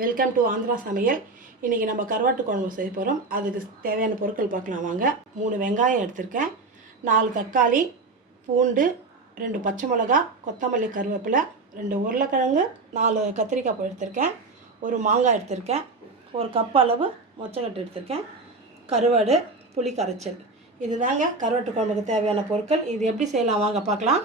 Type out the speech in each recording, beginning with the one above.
Welcome to Andhra சமையல் இன்றைக்கி நம்ம கருவாட்டு குழம்பு செய்ய போகிறோம் அதுக்கு தேவையான பொருட்கள் பார்க்கலாம் வாங்க. மூணு வெங்காயம் எடுத்திருக்கேன். நாலு தக்காளி பூண்டு ரெண்டு பச்சை மிளகா கொத்தமல்லி கருவேப்பிலை ரெண்டு உருளைக்கிழங்கு நாலு கத்திரிக்காய் எடுத்திருக்கேன். ஒரு மாங்காய் எடுத்திருக்கேன். ஒரு கப் அளவு மொச்சக்கட்டு எடுத்திருக்கேன். கருவாடு புளி கரைச்சல். இதுதாங்க கருவாட்டு குழம்புக்கு தேவையான பொருட்கள். இது எப்படி செய்யலாம்? வாங்க பார்க்கலாம்.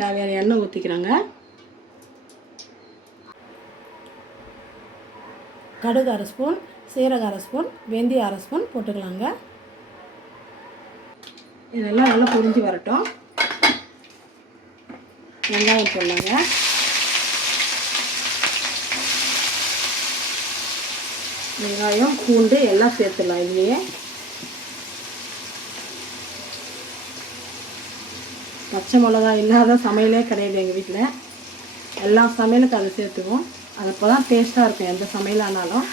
தேவையான எண்ணெய் ஊற்றிக்கிறாங்க கடுகு அரை ஸ்பூன் சீரக அரை ஸ்பூன் வெந்தயம் அரை ஸ்பூன் போட்டுக்கலாங்க. இதெல்லாம் நல்லா புரிஞ்சு வரட்டும். வெங்காயம் போடலாங்க. வெங்காயம் பூண்டு எல்லாம் சேர்த்துடலாம் இதுலேயே. பச்சை மிளகா இல்லாத சமையலே கிடையாது எங்கள் வீட்டில் எல்லா சமையலுக்கும் அதை சேர்த்துக்குவோம். அது அப்போ தான் டேஸ்ட்டாக இருக்கும் எந்த சமையலானாலும்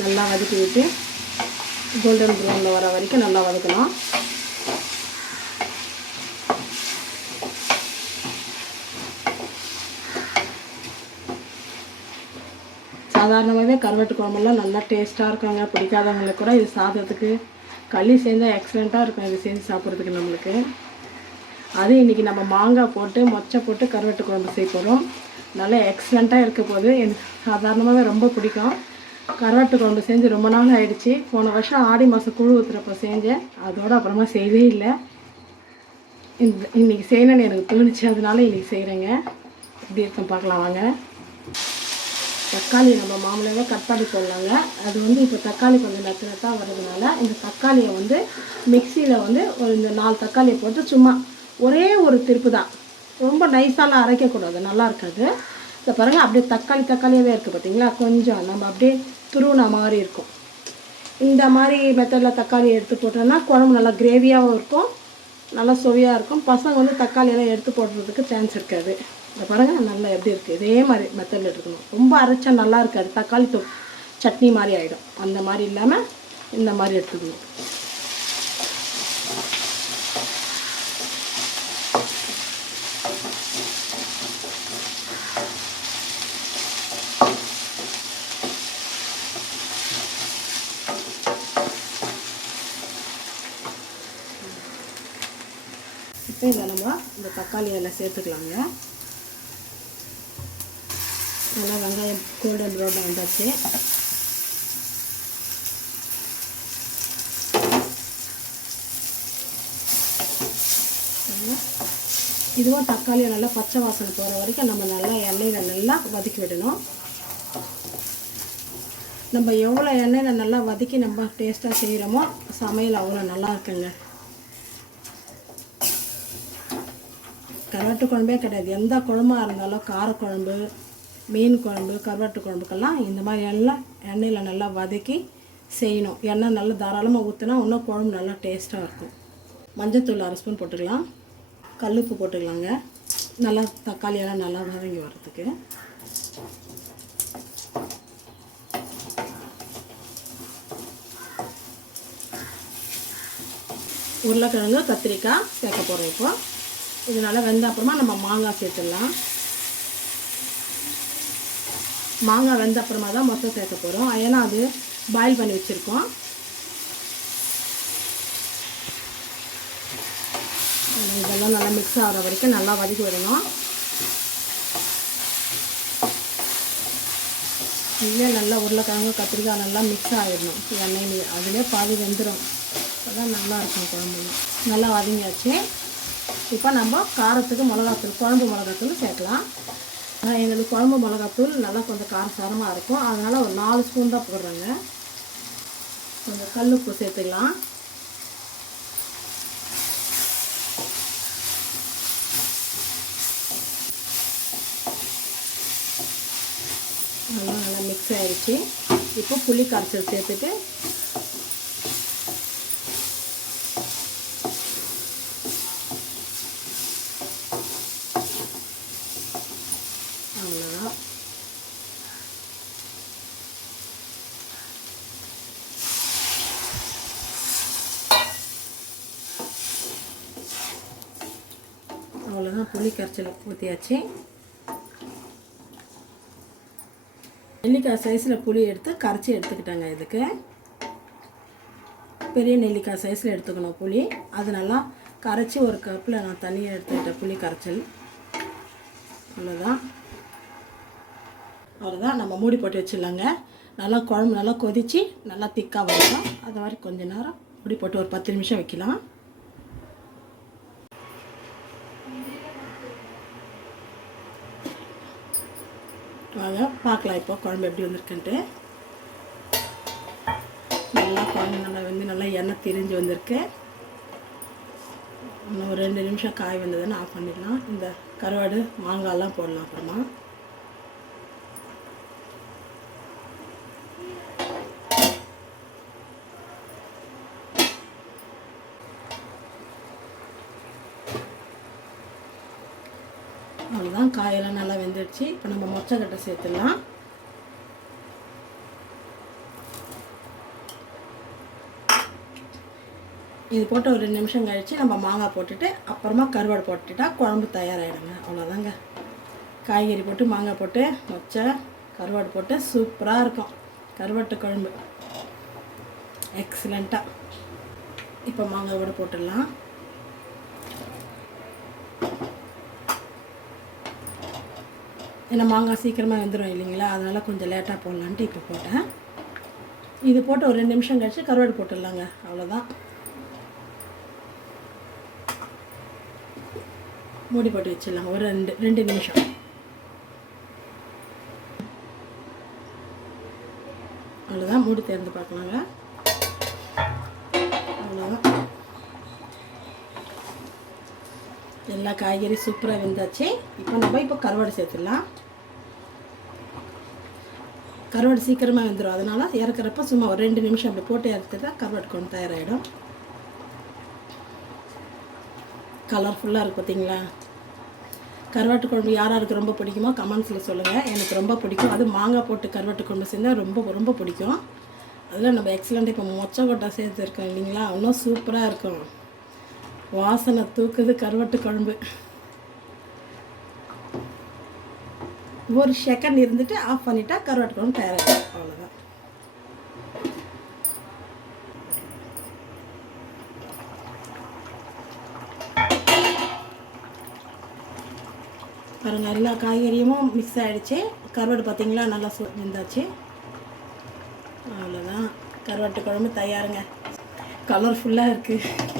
நல்லா வதக்கி விட்டு கோல்டன் ப்ரௌனில் வர வரைக்கும் நல்லா வதக்கலாம் சாதாரணமாகவே கருவாட்டு குழம்புலாம் நல்லா டேஸ்ட்டாக இருக்காங்க. பிடிக்காதவங்களுக்கு கூட இது சாதத்துக்கு களி சேர்ந்தால் எக்ஸலண்ட்டாக இருக்கும். இது செஞ்சு சாப்பிட்றதுக்கு நம்மளுக்கு. அது இன்றைக்கி நம்ம மாங்காய் போட்டு மொச்சை போட்டு கருவாட்டு குழம்பு செய்ய போகிறோம் நல்லா எக்ஸலண்ட்டாக இருக்க போது எனக்கு சாதாரணமாகவே ரொம்ப பிடிக்கும். கருவாட்டு குழம்பு செஞ்சு ரொம்ப நாள் ஆயிடுச்சு. போன வருஷம் ஆடி மாதம் குழு ஊற்றுறப்போ செஞ்சேன். அதோட அப்புறமா செய்யவே இல்லை. இந்த இன்றைக்கி செய்யணும்னு எனக்கு தோணுச்சு. அதனால இன்றைக்கி செய்கிறேங்க எப்படி இருக்கும் பார்க்கலாம் வாங்க. தக்காளி நம்ம மாமூலாகவே கட் பண்ணி போடலாங்க. அது வந்து இப்போ தக்காளி கொஞ்சம் நத்து நத்தாக வர்றதுனால இந்த தக்காளியை வந்து மிக்சியில் வந்து ஒரு இந்த நாலு தக்காளியை போட்டு சும்மா ஒரே ஒரு திருப்பு தான். ரொம்ப நைஸாலாம் அரைக்கக்கூடாது நல்லா இருக்காது. இந்த பாருங்கள் அப்படியே தக்காளி தக்காளியாகவே இருக்குது பார்த்தீங்களா கொஞ்சம் நம்ம அப்படியே துருவின மாதிரி இருக்கும். இந்த மாதிரி மெத்தடில் தக்காளி எடுத்து போட்டோம்னா குழம்பு நல்லா கிரேவியாகவும் இருக்கும் நல்லா சுவையாக இருக்கும். பசங்க வந்து தக்காளியெல்லாம் எடுத்து போடுறதுக்கு சான்ஸ் இருக்காது. இந்த பாருங்கள் நல்லா எப்படி இருக்குது இதே மாதிரி மெத்தடில் எடுக்கணும். ரொம்ப அரைச்சா நல்லா இருக்காது. தக்காளி தொ சட்னி மாதிரி ஆகிடும் அந்த மாதிரி இல்லாமல் இந்த மாதிரி எடுத்துக்கணும். இப்போ இதை நம்ம இந்த தக்காளி எல்லாம் சேர்த்துக்கலாங்க. நல்லா வெங்காயம் கோல்டன் ப்ரௌன் வந்தாச்சு. இதுவும் தக்காளியை நல்லா பச்சை வாசனை போகிற வரைக்கும் நம்ம நல்லா எண்ணெயில் நல்லா வதக்கி விடணும். நம்ம எவ்வளோ எண்ணெயில் நல்லா வதக்கி நம்ம டேஸ்ட்டாக செய்கிறோமோ சமையல் அவ்வளோ நல்லா இருக்குங்க. கருவாட்டு குழம்பே கிடையாது. எந்த குழம்பா இருந்தாலும் காரக்குழம்பு மீன் குழம்பு கருவாட்டு குழம்புக்கெல்லாம் இந்த மாதிரி எல்லாம் எண்ணெயில் நல்லா வதக்கி செய்யணும். எண்ணெய் நல்லா தாராளமாக ஊற்றினா இன்னும் குழம்பு நல்லா டேஸ்ட்டாக இருக்கும். மஞ்சத்தூள் அரை ஸ்பூன் போட்டுக்கலாம். கல்லுப்பு போட்டுக்கலாங்க. நல்லா தக்காளியெல்லாம் நல்லா வதங்கி வர்றதுக்கு. உருளைக்கிழங்கு கத்திரிக்காய் சேர்க்க போகிறோம் இப்போ. இதனால் வெந்த அப்புறமா நம்ம மாங்காய் சேர்த்துடலாம். மாங்காய் வெந்த அப்புறமா தான் மொத்தம் சேர்க்க போகிறோம் ஏன்னா அது பாயில் பண்ணி வச்சுருக்கோம். இதெல்லாம் நல்லா மிக்ஸ் ஆகிற வரைக்கும் நல்லா வதக்கி விடணும். இதுவே நல்லா உருளைக்கிழங்கு கத்திரிக்காய் நல்லா மிக்ஸ் ஆகிடணும் எண்ணெய் அதிலே பாதி வெந்துடும் அதான் நல்லா இருக்கும் குழம்பு. நல்லா வதங்கியாச்சு. இப்போ நம்ம காரத்துக்கு மிளகாத்தூள் குழம்பு மிளகாத்தூள் சேர்க்கலாம். எங்களுக்கு குழம்பு மிளகாத்தூள் நல்லா கொஞ்சம் காரசாரமாக இருக்கும். அதனால் ஒரு நாலு ஸ்பூன் தான் போடுறாங்க. கொஞ்சம் கல் உப்பு சேர்த்துக்கலாம். நல்லா நல்லா மிக்ஸ் ஆயிடுச்சு இப்போ புளி கரைச்சல் சேர்த்துட்டு அவ்வளோதான் அவ்வளோதான் புளி கரைச்சல் ஊற்றியாச்சு நெல்லிக்காய் சைஸில் புளி எடுத்து கரைச்சி எடுத்துக்கிட்டேங்க இதுக்கு. பெரிய நெல்லிக்காய் சைஸில் எடுத்துக்கணும் புளி. அது நல்லா கரைச்சி ஒரு கப்பில் நான் தண்ணியை எடுத்துக்கிட்டேன் புளி கரைச்சல். அவ்வளோதான் அவ்வளோதான் நம்ம மூடி போட்டு வச்சிடலாங்க. நல்லா குழம்பு நல்லா கொதித்து நல்லா திக்காக வரும் அது மாதிரி கொஞ்சம் நேரம் மூடி போட்டு ஒரு பத்து நிமிஷம் வைக்கலாம். வாங்க பார்க்கலாம் இப்போ குழம்பு எப்படி வந்திருக்குன்ட்டு. நல்லா குழம்பு நல்லா வந்து நல்லா எண்ணெய் திரிஞ்சு வந்திருக்கு. இன்னும் ஒரு ரெண்டு நிமிஷம் காய் வந்ததுன்னு ஆஃப் பண்ணிடலாம். இந்த கருவாடு மாங்காய்லாம் போடலாம் அப்புறமா. அவ்வளோதான் காயெல்லாம் நல்லா வெந்துடுச்சு. இப்போ நம்ம மொச்சக்கட்டை சேர்த்துடலாம். இது போட்டு ஒரு ரெண்டு நிமிஷம் கழித்து நம்ம மாங்காய் போட்டுட்டு அப்புறமா கருவாடு போட்டுட்டா குழம்பு தயாராகிடுங்க அவ்வளோதாங்க காய்கறி போட்டு மாங்காய் போட்டு மொச்சை கருவாடு போட்டு சூப்பராக இருக்கும். கருவாட்டு குழம்பு. எக்ஸலண்ட்டாக இப்போ மாங்காய் கூட போட்டுடலாம். ஏன்னா மாங்காய் சீக்கிரமாக வெந்துடும் இல்லைங்களா? அதனால் கொஞ்சம் லேட்டாக போடலான்ட்டு இப்போ போட்டேன். இது போட்டு ஒரு ரெண்டு நிமிஷம் கழித்து கருவாடு போட்டுடலாங்க. அவ்வளோதான் மூடி போட்டு வச்சிடலாம் ஒரு ரெண்டு ரெண்டு நிமிஷம். அவ்வளோதான் மூடி திறந்து பார்க்கலாங்க. அவ்வளோதான் எல்லா காய்கறி சூப்பராக வெந்தாச்சு. இப்போ நம்ம இப்போ கருவாடு சேர்த்துடலாம். கருவாடு சீக்கிரமாக வெந்துடும் அதனால் இறக்குறப்ப சும்மா ஒரு ரெண்டு நிமிஷம் அப்படி போட்டு இறக்குறதா கருவாடு கொண்டு தயாராகிடும் கலர்ஃபுல்லாக இருக்குது பார்த்தீங்களா கருவாட்டு குழம்பு யார் யாருக்கு ரொம்ப பிடிக்குமோ கமெண்ட்ஸில் சொல்லுங்கள் எனக்கு ரொம்ப பிடிக்கும். அது மாங்காய் போட்டு கருவாட்டு குழம்பு செஞ்சால் ரொம்ப ரொம்ப பிடிக்கும். அதில் நம்ம எக்ஸலண்ட் இப்போ மொச்சை கொட்டை சேர்த்துருக்கோம் இல்லைங்களா? இன்னும் சூப்பராக இருக்கும். வாசனை தூக்குது கருவாட்டு குழம்பு. ஒரு செகண்ட் இருந்துட்டு ஆஃப் பண்ணிட்டா கருவாட்டு குழம்பு தயாராகிடும் அவ்வளோதான் பாருங்கள் எல்லா காய்கறியும் மிக்ஸ் ஆகிடுச்சு கருவாடு பார்த்தீங்களா நல்லா சு இருந்தாச்சு அவ்வளோதான் கருவாட்டு குழம்பு தயாருங்க. கலர்ஃபுல்லாக இருக்குது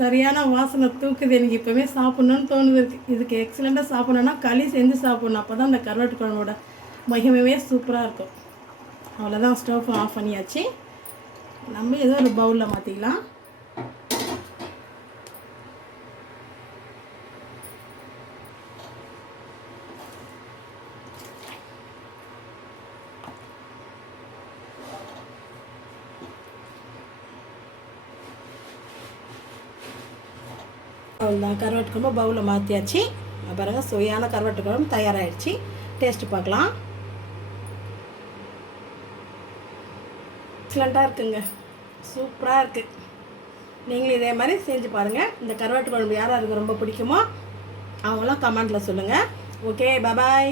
சரியான வாசனை தூக்குது எனக்கு இப்போவே சாப்பிட்ணுன்னு தோணுது. இருக்கு இதுக்கு எக்ஸலண்ட்டாக சாப்பிட்ணுன்னா களி செஞ்சு சாப்பிட்ணும். அப்போ தான் அந்த கருவாட்டு குழம்போட மகிமையே சூப்பராக இருக்கும். அவ்வளோதான் ஸ்டவ் ஆஃப் பண்ணியாச்சு. நம்ம ஏதோ ஒரு பவுலில் மாற்றிக்கலாம் அவ்வளோதான் கருவாட்டு குழம்பு பவுலில் மாற்றியாச்சு அப்புறம் சுவையான கருவாட்டு குழம்பு தயாராகிடுச்சு டேஸ்ட்டு பார்க்கலாம். எக்ஸலண்ட்டாக இருக்குங்க. சூப்பராக இருக்குது நீங்களும் இதே மாதிரி செஞ்சு பாருங்கள் இந்த கருவாட்டு குழம்பு யார் ரொம்ப பிடிக்குமோ அவங்களாம் கமெண்ட்டில் சொல்லுங்கள் ஓகே பபாய்